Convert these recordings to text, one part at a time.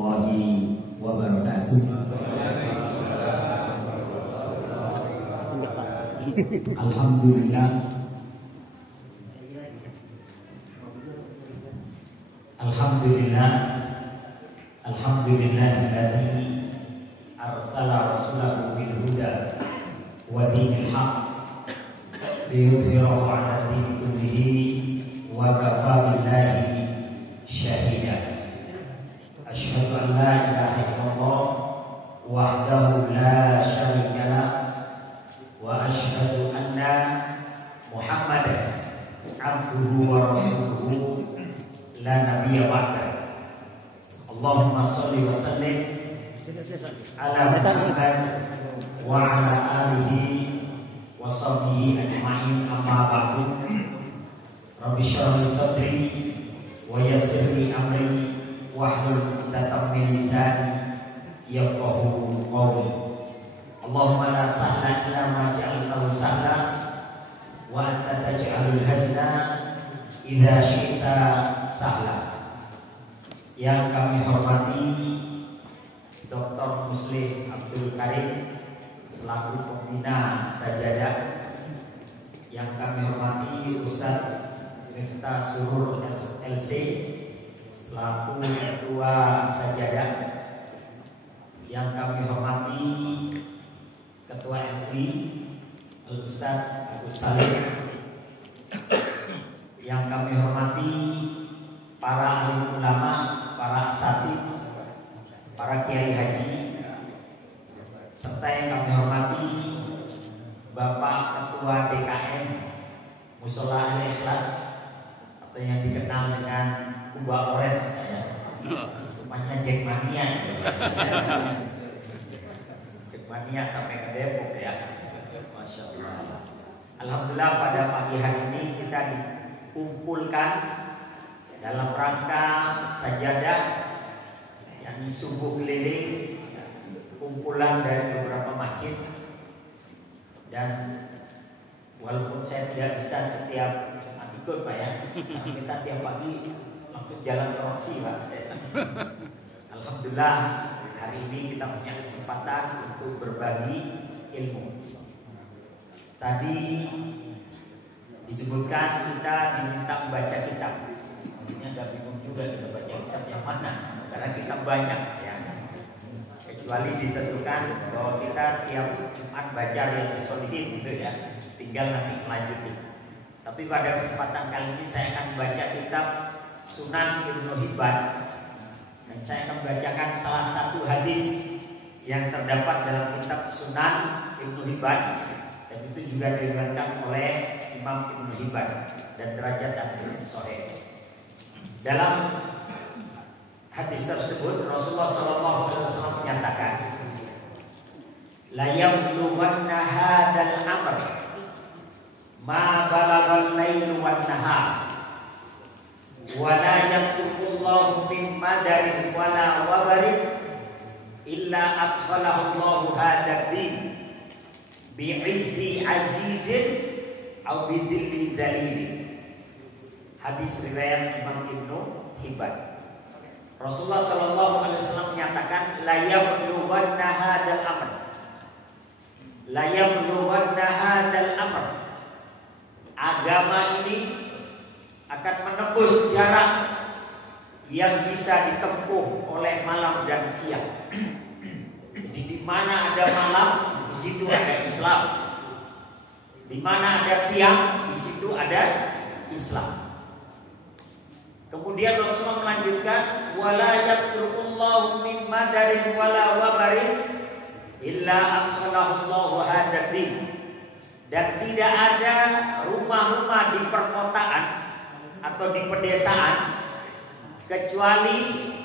warahmatullahi wabarakatuh. Alhamdulillah. Alhamdulillah. Alhamdulillahilladzi arsala rasulahu bil huda wa dinil haq liyudhhirahu 'ala dini kullihi wa kafaa billahi syahida. Asyhadu an la ilaha illallah wahdahu la syarika lah wa asyhadu anna Muhammadan abduhu wa rasuluhu la nabiyya ba'da. Allahumma shalli wa sallim ala Muhammad wa ala alihi wa sahbihi ajma'in, amma ba'du. Rabbi shrah li sadri wa yassir li amri wahlul 'uqdatam min lisani yafqahu qawli. Allahumma la sahla illa ma ja'altahu sahla wa anta taj'alul hazna idza syi'ta sahla. Yang kami hormati Dr. Muslim Abdul Karim selaku pembina Sajadah, yang kami hormati Ustaz Miftah Surur LC selaku ketua Sajadah, yang kami hormati Ketua MUI Ustaz Agus Salim, yang kami hormati para alim ulama, para asatidz, para kiai haji, serta yang kami hormati Bapak Ketua DKM Mushola Al-Ikhlas atau yang dikenal dengan Kuba Oren, rumahnya Jackmania. Jackmania sampai ke Depok ya. Masya Allah. Alhamdulillah pada pagi hari ini kita dikumpulkan dalam rangka sajadah, yakni subuh keliling, kumpulan dari beberapa masjid. Dan walaupun saya tidak bisa setiap Jumat ikut Pak ya, kita tiap pagi langsung jalan ke Roksi Pak. Alhamdulillah hari ini kita punya kesempatan untuk berbagi ilmu. Tadi disebutkan kita diminta membaca kitab. Ini agak bingung juga kita baca kitab yang mana, karena kita banyak ya. Kecuali ditentukan bahwa kita tiap Jumat baca Riyadhus Shalihin gitu ya, tinggal nanti melanjutin. Tapi pada kesempatan kali ini saya akan membaca kitab Sunan Ibnu Hibban, dan saya akan membacakan salah satu hadis yang terdapat dalam kitab Sunan Ibnu Hibban, dan itu juga diriwayatkan oleh Imam Ibnu Hibban dan derajat hadis sahih. Dalam hadis tersebut Rasulullah SAW menyatakan, la yablughanna hadzal amr ma balagal lailu wan nahar wa la yaqulullahu min madarin wala wabarin illa adkhalahu Allahu hadzal din bi'izzi azizin aw bidilli dalilin. Hadis riwayat Imam Ibnu Hibban. Rasulullah SAW menyatakan, la yablughanna hadzal amr, la yablughanna hadzal amr, agama ini akan menembus jarak yang bisa ditempuh oleh malam dan siang. Jadi di mana ada malam, di situ ada Islam. Di mana ada siang, di situ ada Islam. Kemudian Rasulullah melanjutkan, wala yatrukullahu min madarin wala wabarin illa adkhalahu Allahu hadzal din. Dan tidak ada rumah-rumah di perkotaan atau di pedesaan kecuali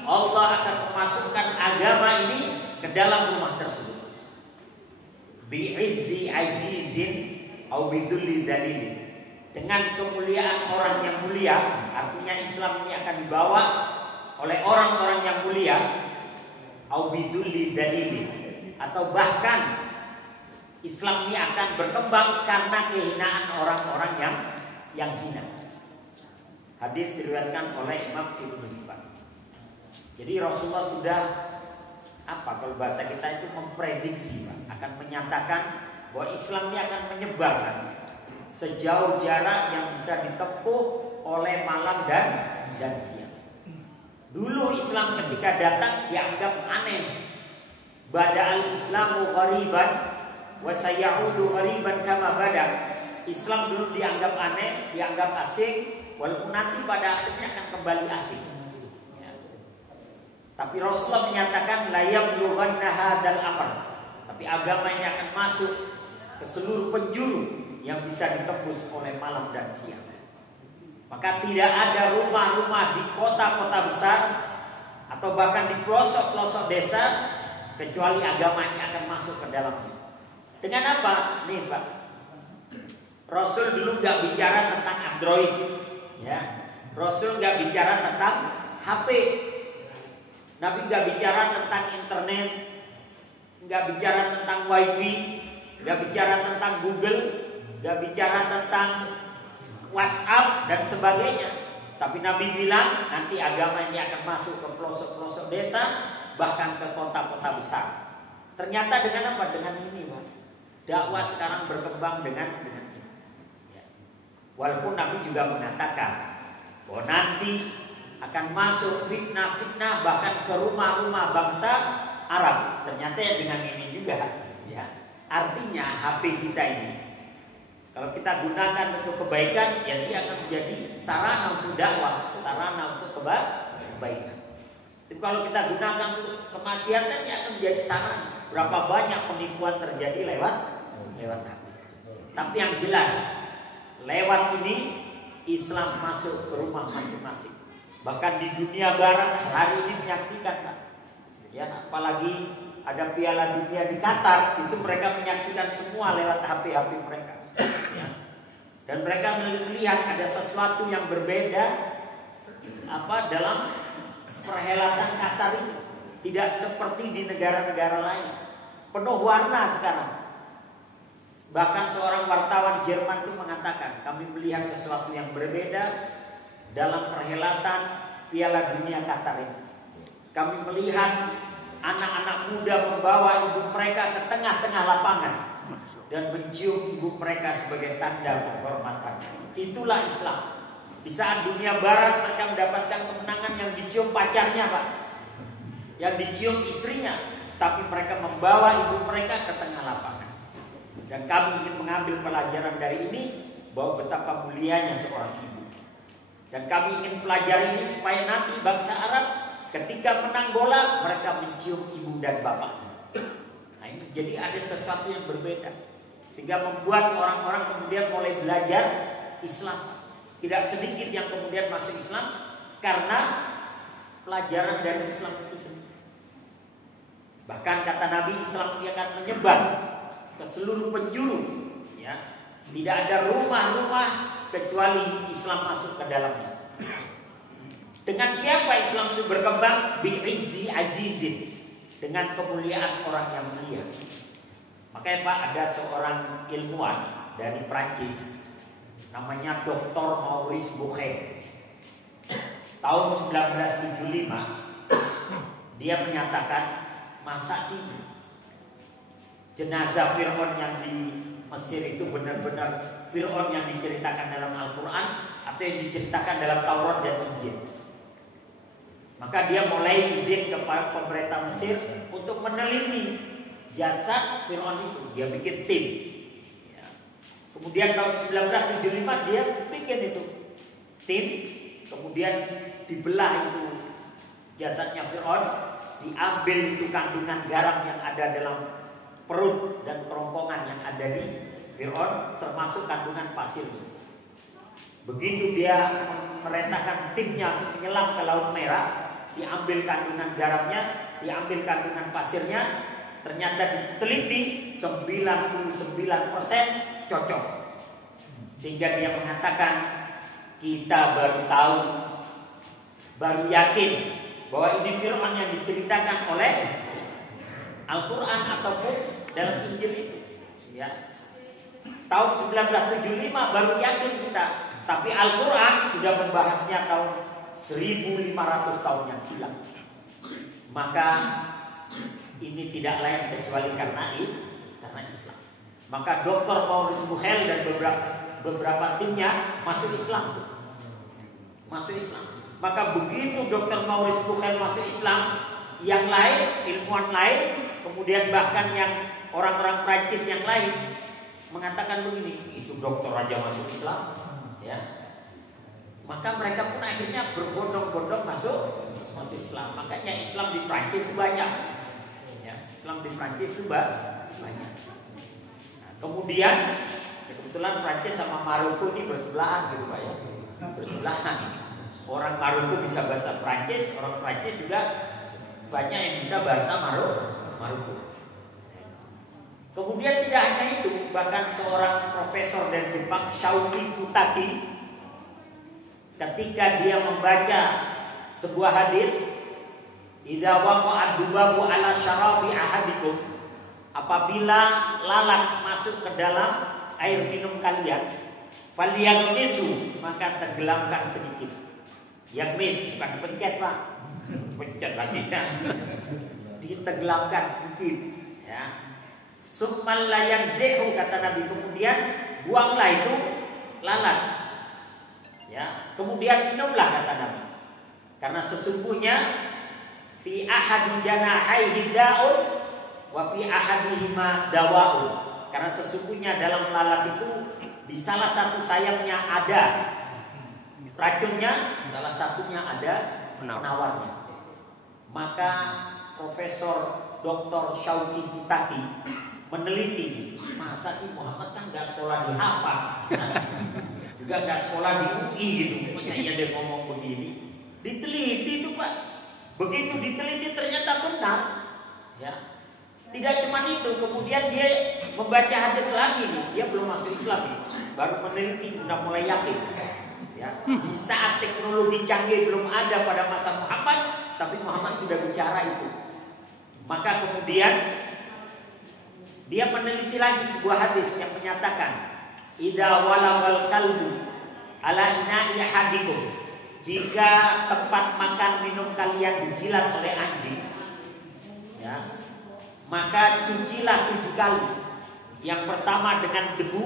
Allah akan memasukkan agama ini ke dalam rumah tersebut. Bi'izzi azizin au bidulli dalilin. Dengan kemuliaan orang yang mulia, artinya Islam ini akan dibawa oleh orang-orang yang mulia, au bidulli dalilin, atau bahkan Islam ini akan berkembang karena kehinaan orang-orang yang hina. Hadis diriwayatkan oleh Imam Ibnu Hibban. Jadi Rasulullah sudah kalau bahasa kita itu memprediksi, Pak, akan menyatakan bahwa Islam ini akan menyebar sejauh jarak yang bisa ditempuh oleh malam dan siang. Dulu Islam ketika datang dianggap aneh. Bada'al Islamu ghariban wa sayaudu ghariban kama bada. Islam dulu dianggap aneh, dianggap asing, walaupun nanti pada akhirnya akan kembali asing. Tapi Rasulullah menyatakan la yablughanna hadzal amr. Tapi agama ini akan masuk ke seluruh penjuru yang bisa ditembus oleh malam dan siang. Maka tidak ada rumah-rumah di kota-kota besar atau bahkan di pelosok-pelosok desa kecuali agama ini akan masuk ke dalamnya. Dengan apa? Nih, Pak. Rasul dulu nggak bicara tentang Android, ya. Rasul nggak bicara tentang HP. Nabi nggak bicara tentang internet, nggak bicara tentang wifi, nggak bicara tentang Google, nggak bicara tentang WhatsApp dan sebagainya. Tapi Nabi bilang nanti agama ini akan masuk ke pelosok-pelosok desa, bahkan ke kota-kota besar. Ternyata dengan apa? Dengan ini, Pak. Dakwah sekarang berkembang dengan ini. Walaupun Nabi juga mengatakan bahwa nanti akan masuk fitnah-fitnah bahkan ke rumah-rumah bangsa Arab. Ternyata dengan ini juga, ya. Artinya HP kita ini kalau kita gunakan untuk kebaikan, ya dia akan menjadi sarana untuk dakwah, sarana untuk kebaikan. Tapi kalau kita gunakan untuk kemaksiatan, ya akan menjadi sarana. Berapa banyak penipuan terjadi lewat HP. Tapi yang jelas, lewat ini Islam masuk ke rumah masing-masing. Bahkan di dunia barat hari ini menyaksikan, Pak. Ya, apalagi ada Piala Dunia di Qatar, itu mereka menyaksikan semua lewat HP mereka. Ya. Dan mereka melihat ada sesuatu yang berbeda dalam perhelatan Qatar ini. Tidak seperti di negara-negara lain. Penuh warna sekarang. Bahkan seorang wartawan Jerman itu mengatakan, kami melihat sesuatu yang berbeda dalam perhelatan Piala Dunia Qatar ini. Kami melihat anak-anak muda membawa ibu mereka ke tengah-tengah lapangan dan mencium ibu mereka sebagai tanda penghormatan. Itulah Islam. Di saat dunia barat mereka mendapatkan kemenangan yang dicium pacarnya, Pak, yang dicium istrinya, tapi mereka membawa ibu mereka ke tengah lapangan. Dan kami ingin mengambil pelajaran dari ini bahwa betapa mulianya seorang ibu. Dan kami ingin pelajari ini supaya nanti bangsa Arab ketika menang bola mereka mencium ibu dan bapaknya. Nah, ini jadi ada sesuatu yang berbeda sehingga membuat orang-orang kemudian mulai belajar Islam. Tidak sedikit yang kemudian masuk Islam karena pelajaran dari Islam itu sendiri. Bahkan kata Nabi, Islam ini akan menyebar ke seluruh penjuru, ya. Tidak ada rumah-rumah kecuali Islam masuk ke dalamnya. Dengan siapa Islam itu berkembang? Bi'izzi azizin, dengan kemuliaan orang yang mulia. Makanya, Pak, ada seorang ilmuwan dari Prancis namanya Dr. Maurice Bucaille. Tahun 1975 dia menyatakan, masa sih jenazah Fir'aun yang di Mesir itu benar-benar Fir'aun yang diceritakan dalam Al-Quran atau yang diceritakan dalam Taurat dan Injil. Maka dia mulai izin kepada pemerintah Mesir untuk meneliti jasad Fir'aun itu. Dia bikin tim. Ya. Kemudian tahun 1975 dia bikin itu tim. Kemudian dibelah itu jasadnya Fir'aun, diambil itu kandungan garam yang ada dalam perut dan kerongkongan yang ada di Fir'aun, termasuk kandungan pasir. Begitu dia merentahkan timnya untuk menyelam ke Laut Merah, diambil kandungan garamnya, diambil kandungan pasirnya, ternyata diteliti 99% cocok. Sehingga dia mengatakan, kita baru tahu, baru yakin bahwa ini Fir'aun yang diceritakan oleh Al-Quran ataupun dalam Injil itu, ya. Tahun 1975 baru yakin kita, tapi Al-Quran sudah membahasnya tahun 1500 tahun yang silam. maka ini tidak lain kecuali karena Islam. Maka Dr. Maurice Bucaille dan beberapa timnya masuk Islam. Maka begitu Dr. Maurice Bucaille masuk Islam, yang lain, ilmuwan lain, kemudian bahkan yang orang-orang Prancis yang lain mengatakan begini, itu dokter aja masuk Islam, ya. Maka mereka pun akhirnya berbondong-bondong masuk Islam. Makanya Islam di Prancis itu banyak, ya. Islam di Prancis itu banyak. Nah, kemudian kebetulan Prancis sama Maroko ini bersebelahan gitu Pak ya. Bersebelahan ini. Orang Maroko bisa bahasa Prancis, orang Prancis juga banyak yang bisa bahasa Maroko. Kemudian tidak hanya itu, bahkan seorang profesor dari Jepang, Shouki Futaki, ketika dia membaca sebuah hadis, idza waqa'ad dubabu ala syarabi ahadikum, apabila lalat masuk ke dalam air minum kalian, falyaghmisu, maka tenggelamkan sedikit. Yaghmis bukan pencet Pak, pencet lagi ya. Ditenggelamkan sedikit, ya. Summal la yanzihu, kata Nabi, kemudian buanglah itu lalat, ya. Kemudian minumlah, kata Nabi, karena sesungguhnya fi ahadi janahaihi da'un wa fi ahadihima dawa'un, karena sesungguhnya dalam lalat itu di salah satu sayapnya ada racunnya, salah satunya ada penawarnya. Maka Profesor Dr. Shouki Futaki meneliti, masa sih Muhammad kan gak sekolah di Harvard, juga gak sekolah di UI gitu, masa iya dia ngomong begini? Diteliti itu Pak. Begitu diteliti ternyata benar, ya. Tidak cuma itu, kemudian dia membaca hadis lagi nih, dia belum masuk Islam nih, baru meneliti, sudah mulai yakin, ya. Di saat teknologi canggih belum ada pada masa Muhammad, tapi Muhammad sudah bicara itu. Maka kemudian dia meneliti lagi sebuah hadis yang menyatakan, idza walawal kalbu ala ina'i ahadikum, jika tempat makan minum kalian dijilat oleh anjing, ya, maka cucilah 7 kali. Yang pertama dengan debu,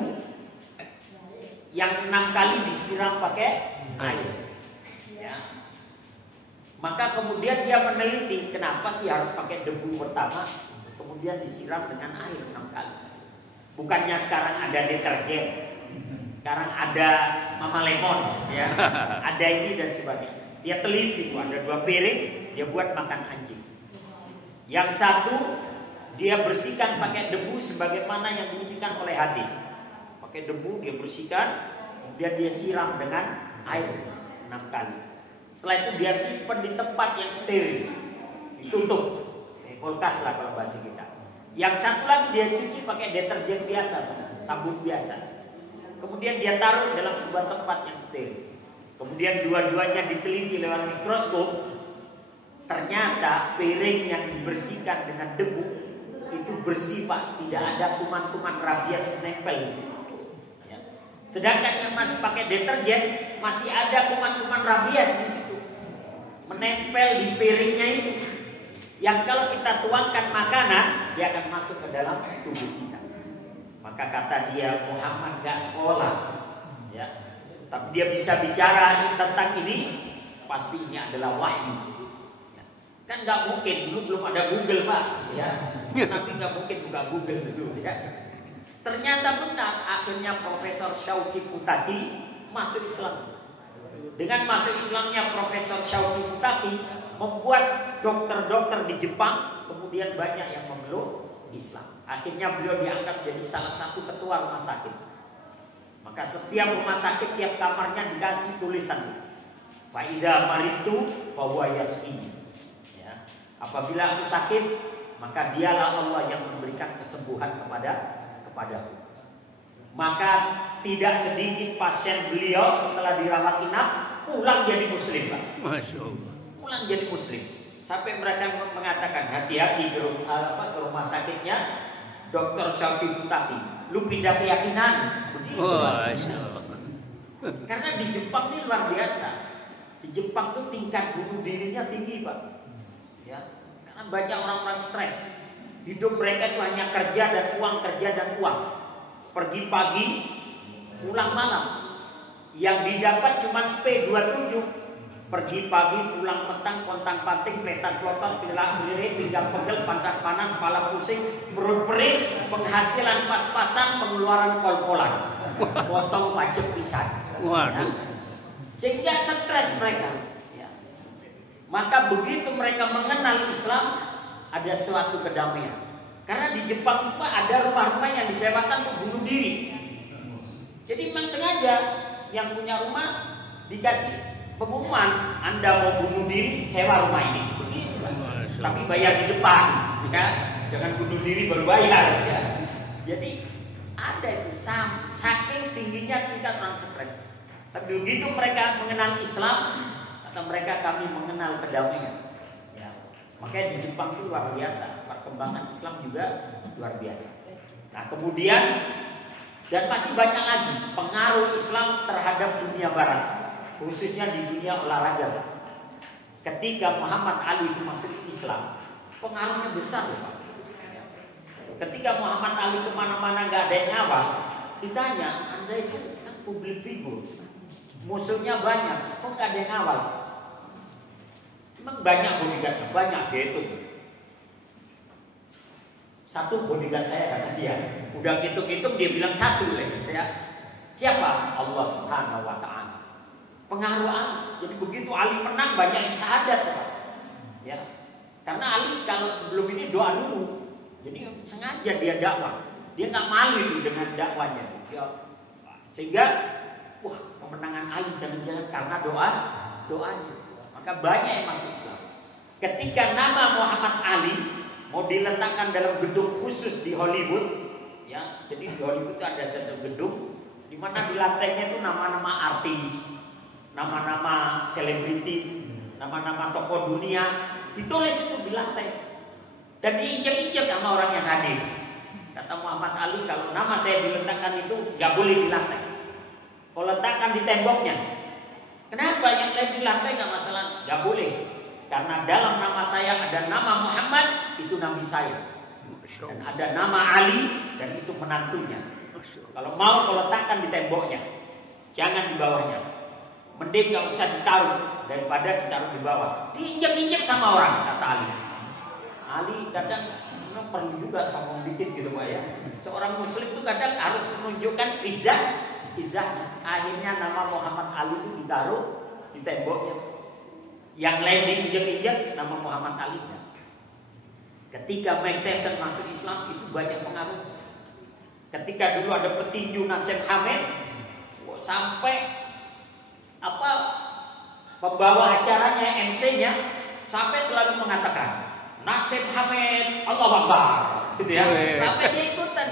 yang 6 kali disiram pakai air, ya. Maka kemudian dia meneliti, kenapa sih harus pakai debu pertama, kemudian disiram dengan air 6 kali. Bukannya sekarang ada deterjen, sekarang ada Mama Lemon, ya, ada ini dan sebagainya. Dia teliti itu, ada 2 piring, dia buat makan anjing. Yang satu dia bersihkan pakai debu sebagaimana yang diinginkan oleh hadis. Pakai debu dia bersihkan, kemudian dia siram dengan air 6 kali. Setelah itu dia simpan di tempat yang steril, ditutup, kulkas lah kalau bahasa kita. Yang satu lagi dia cuci pakai deterjen biasa, sabun biasa. Kemudian dia taruh dalam sebuah tempat yang steril. Kemudian dua-duanya diteliti lewat mikroskop. Ternyata piring yang dibersihkan dengan debu itu bersih Pak, tidak ada kuman-kuman rabies menempel di situ. Ya. Sedangkan yang masih pakai deterjen masih ada kuman-kuman rabies di situ, menempel di piringnya itu. Yang kalau kita tuangkan makanan, dia akan masuk ke dalam tubuh kita. Maka kata dia, Muhammad gak sekolah, ya, tapi dia bisa bicara tentang ini, pasti ini adalah wahyu. Kan nggak mungkin, dulu belum ada Google Pak, ya. Tapi nggak mungkin buka Google dulu, ya. Ternyata benar, akhirnya Profesor Shouki Futaki masuk Islam. Dengan masuk Islamnya Profesor Shouki Futaki membuat dokter-dokter di Jepang kemudian banyak yang memeluk Islam. Akhirnya beliau diangkat jadi salah satu ketua rumah sakit. Maka setiap rumah sakit tiap kamarnya dikasih tulisan, fa idza maritu fa huwa yasfi. Apabila aku sakit, maka dialah Allah yang memberikan kesembuhan kepadaku. Maka tidak sedikit pasien beliau setelah dirawat inap pulang jadi muslim Pak. Masya Allah. Pulang jadi muslim. Sampai mereka mengatakan, hati-hati ke rumah sakitnya Dr. Shouki Futaki, lu pindah keyakinan. Begitu. Masya Allah. Karena di Jepang ini luar biasa. Di Jepang tuh tingkat bunuh dirinya tinggi Pak. Ya. Karena banyak orang-orang stres. Hidup mereka itu hanya kerja dan uang, kerja dan uang. Pergi pagi, pulang malam. Yang didapat cuma P27. Pergi pagi, pulang petang, pontang-panting, peletan pelotot, pilang lirik, pinggang pegel, pantat panas, kepala pusing, perut perih, penghasilan pas-pasan, pengeluaran pol-polan, potong pajak pisan. Ya. Sehingga stres mereka. Ya. Maka begitu mereka mengenal Islam, ada suatu kedamaian. Karena di Jepang Pak ada rumah-rumah yang disewakan untuk bunuh diri. Jadi memang sengaja yang punya rumah dikasih pengumuman, Anda mau bunuh diri, sewa rumah ini. Begitu, tapi bayar di depan, ya. Jangan bunuh diri baru bayar. Ya. Jadi ada itu saking tingginya tingkat orang stres. Tapi begitu mereka mengenal Islam, kata mereka kami mengenal kedamaian. Ya. Makanya di Jepang itu luar biasa, perkembangan Islam juga luar biasa. Nah kemudian dan masih banyak lagi pengaruh Islam terhadap dunia Barat. Khususnya di dunia olahraga. Ketika Muhammad Ali itu masuk Islam, pengaruhnya besar loh Pak. Ketika Muhammad Ali kemana-mana gak ada yang ngawal, ditanya, Anda itu kan public figure, musuhnya banyak, kok gak ada yang ngawal? Memang banyak bodyguardnya, banyak dia itu. Satu bodyguard saya kata dia, udah hitung-hitung dia bilang satu lagi. Ya. Siapa? Allah Subhanahu Wa Taala. Pengaruh Ali. Jadi begitu Ali menang banyak yang syahadat, Pak. Ya. Karena Ali kalau sebelum ini doa dulu. Jadi sengaja dia dakwah. Dia nggak malu dengan dakwanya. Ya. Sehingga kemenangan Ali jangan-jangan karena doanya. Maka banyak yang masuk Islam. Ketika nama Muhammad Ali mau diletakkan dalam gedung khusus di Hollywood, ya. Jadi di Hollywood itu ada satu gedung di mana di lantainya itu nama-nama artis, nama-nama selebriti, nama-nama tokoh dunia ditulis itu di lantai dan diinjak-injak sama orang yang hadir. Kata Muhammad Ali, kalau nama saya diletakkan itu nggak boleh di lantai, kalau letakkan di temboknya. Kenapa? Yang lain di lantai nggak masalah, nggak boleh, karena dalam nama saya ada nama Muhammad, itu nabi saya, dan ada nama Ali, dan itu menantunya. Kalau mau kau letakkan di temboknya, jangan di bawahnya. Mending gak usah ditaruh daripada ditaruh di bawah. Diinjak-injak sama orang, kata Ali. Ali kadang perlu juga sombong dikit gitu Pak ya. Seorang muslim itu kadang harus menunjukkan izahnya. Akhirnya nama Muhammad Ali itu ditaruh di temboknya. Yang lain diinjak-injak, nama Muhammad Ali. Ketika Mike Tyson masuk Islam itu banyak pengaruh. Ketika dulu ada petinju Naseem Hamed, sampai pembawa acaranya, MC-nya sampai selalu mengatakan Naseem Hamed Allahu Akbar, gitu ya. Sampai dia ikutan.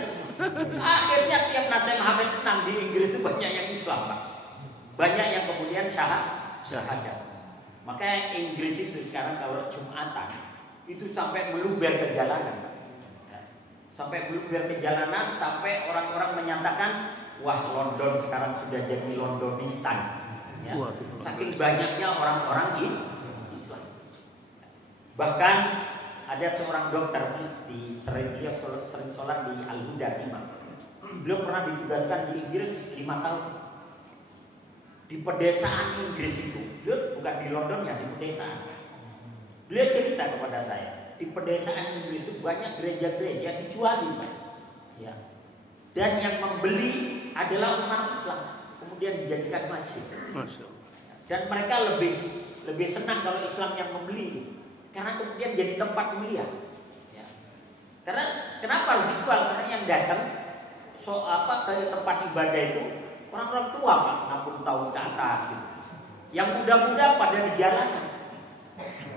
Akhirnya tiap Naseem Hamed menang di Inggris itu banyak yang Islam, Pak. Banyak yang kemudian syahadat. Makanya Inggris itu sekarang kalau Jumatan itu sampai meluber ke jalanan, Pak. Sampai meluber ke jalanan, sampai orang-orang menyatakan, wah London sekarang sudah jadi Londonistan. Ya. Saking banyaknya orang-orang Islam. Bahkan ada seorang dokter di sering sholat di Al-Huda Timah. Beliau pernah ditugaskan di Inggris 5 tahun. Di pedesaan Inggris itu, beliau bukan di London ya, di pedesaan. Beliau cerita kepada saya, di pedesaan Inggris itu banyak gereja-gereja dijual, Pak. Ya. Dan yang membeli adalah umat Islam, kemudian dijadikan masjid. Dan mereka lebih senang kalau Islam yang membeli, karena kemudian jadi tempat mulia. Ya. Karena kenapa harus dijual? Karena yang datang ke tempat ibadah itu orang-orang tua Pak, 60 tahun ke atas gitu. Yang muda-muda pada di jalanan.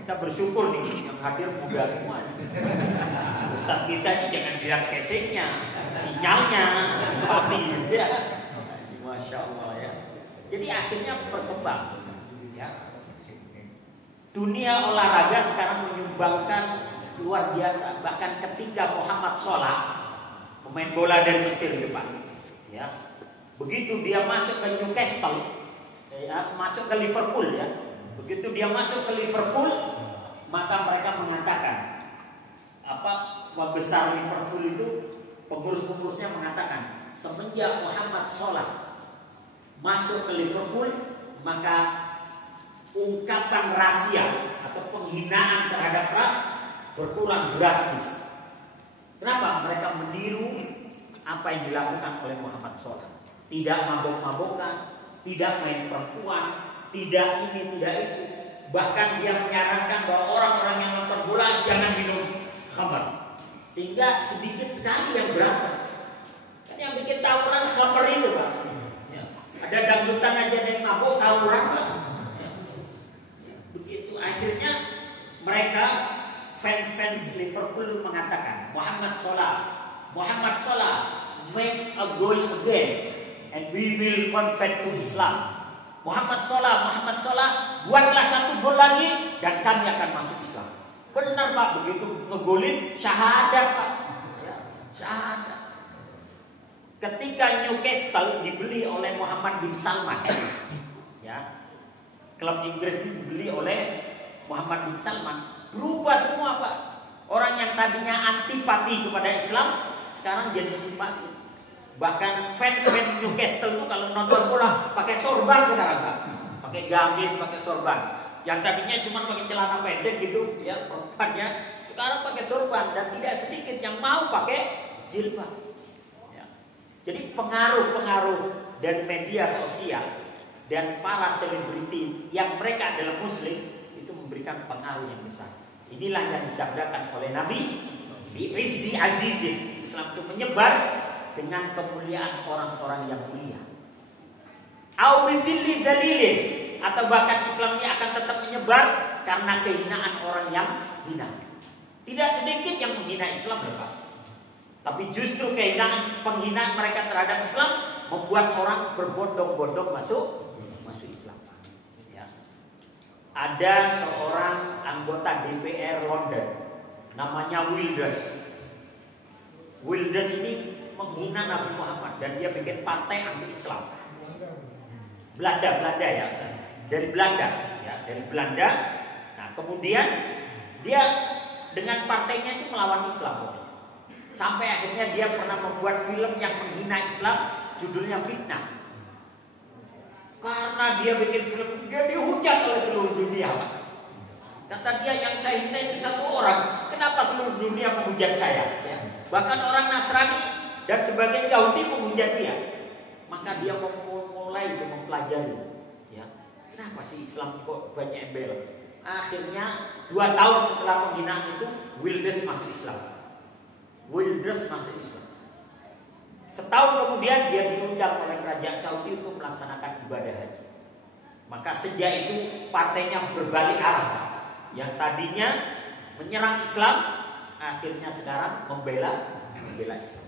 Kita bersyukur nih yang hadir muda semua. Ustaz kita ini jangan lihat casingnya, sinyalnya, simpati ya. Masya Allah ya. Jadi akhirnya berkembang. Ya. Dunia olahraga sekarang menyumbangkan luar biasa. Bahkan ketika Muhammad Salah, pemain bola dari Mesir ya Pak. Ya. Begitu dia masuk ke Newcastle, ya, masuk ke Liverpool ya. Begitu dia masuk ke Liverpool, maka mereka mengatakan besar Liverpool itu, pengurus-pengurusnya mengatakan semenjak Muhammad Salah masuk ke Liverpool, maka ungkapan rasia atau penghinaan terhadap ras berkurang drastis. Kenapa? Mereka meniru apa yang dilakukan oleh Muhammad Salah. Tidak mabok-mabokan, tidak main perempuan, tidak ini, tidak itu. Bahkan dia menyarankan bahwa orang-orang yang nonton bola jangan minum khamar. Sehingga sedikit sekali yang berantem. Kan yang bikin tawuran khamar itu, Pak. Ya. Ada dangdutan aja yang mabuk tawuran, Pak. Begitu akhirnya mereka fans Liverpool mengatakan Muhammad Salah make a goal against and we will convert to Islam. Muhammad Salah buatlah satu gol lagi dan kami akan masuk Islam. Benar Pak, begitu ngegolin syahadat Pak. Ya, syahadat. Ketika Newcastle dibeli oleh Muhammad bin Salman, ya, klub Inggris dibeli oleh Muhammad bin Salman, berubah semua Pak. Orang yang tadinya antipati kepada Islam sekarang jadi simpati. Bahkan fans Newcastle itu kalau nonton bola pakai sorban sekarang Pak. Pakai gamis, pakai sorban. Yang tadinya cuma pakai celana pendek gitu ya, perempuannya sekarang pakai sorban dan tidak sedikit yang mau pakai jilbab. Ya. Jadi pengaruh-pengaruh dan media sosial dan para selebriti yang mereka adalah muslim itu memberikan pengaruh yang besar. Inilah yang disabdakan oleh Nabi bi izzi azizin. Islam itu menyebar dengan kemuliaan orang-orang yang mulia. Awidilli dalilin, atau bahkan Islam ini akan tetap menyebar karena kehinaan orang yang hina. Tidak sedikit yang menghina Islam, Pak. Tapi justru penghinaan mereka terhadap Islam membuat orang berbondong-bondong masuk Islam. Ya. Ada seorang anggota DPR London, namanya Wilders. Wilders ini menghina Nabi Muhammad dan dia bikin partai anti Islam. Belanda ya, dari Belanda. Nah kemudian dia dengan partainya itu melawan Islam. Sampai akhirnya dia pernah membuat film yang menghina Islam, judulnya Fitnah. Karena dia bikin film, dia dihujat oleh seluruh dunia. Kata dia, yang saya hina itu satu orang, kenapa seluruh dunia menghujat saya? Ya. Bahkan orang Nasrani dan sebagian Yahudi menghujat dia. Maka dia mulai mempelajari, ya, kenapa sih Islam kok banyak yang bela? Akhirnya 2 tahun setelah penghinaan itu Wilders masuk Islam. Setahun kemudian dia diundang oleh kerajaan Saudi untuk melaksanakan ibadah haji. Maka sejak itu partainya berbalik arah. Yang tadinya menyerang Islam, akhirnya sekarang membela Islam.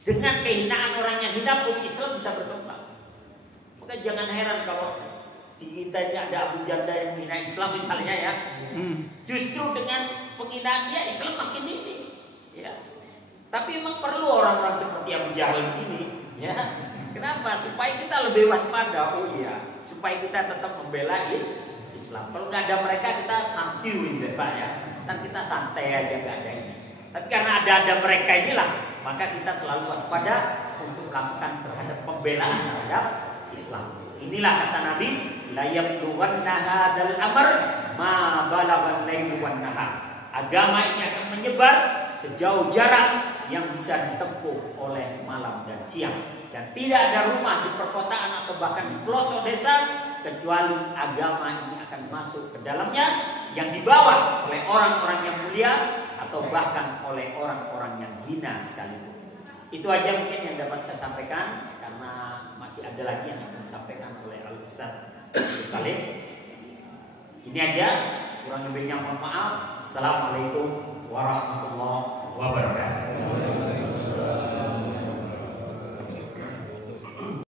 Dengan kehinaan orang yang hina pun Islam bisa berkembang. Maka jangan heran kalau di kita ini ada Abu Janda yang menghina Islam misalnya ya. Justru dengan penghinaan dia Islam makin ini. Ya. Tapi memang perlu orang-orang seperti Abu Jahal ini. Ya. Kenapa? Supaya kita lebih waspada. Oh iya, supaya kita tetap membela Islam. Kalau nggak ada mereka kita santuy Pak ya. Kan kita santai aja nggak ada ini. Tapi karena ada mereka inilah, maka kita selalu waspada untuk melakukan terhadap pembelaan terhadap Islam. Inilah kata Nabi, la yabluwanna hadzal amr ma balaghan lailu wan nahar. Agama ini akan menyebar sejauh jarak yang bisa ditempuh oleh malam dan siang. Dan tidak ada rumah di perkotaan atau bahkan di pelosok desa kecuali agama ini akan masuk ke dalamnya, yang dibawa oleh orang-orang yang mulia atau bahkan oleh orang-orang yang hina sekalipun. Itu aja mungkin yang dapat saya sampaikan, karena masih ada lagi yang akan disampaikan oleh Al-Ustaz Salim. Ini aja, kurang lebihnya mohon maaf. Assalamualaikum warahmatullahi wabarakatuh.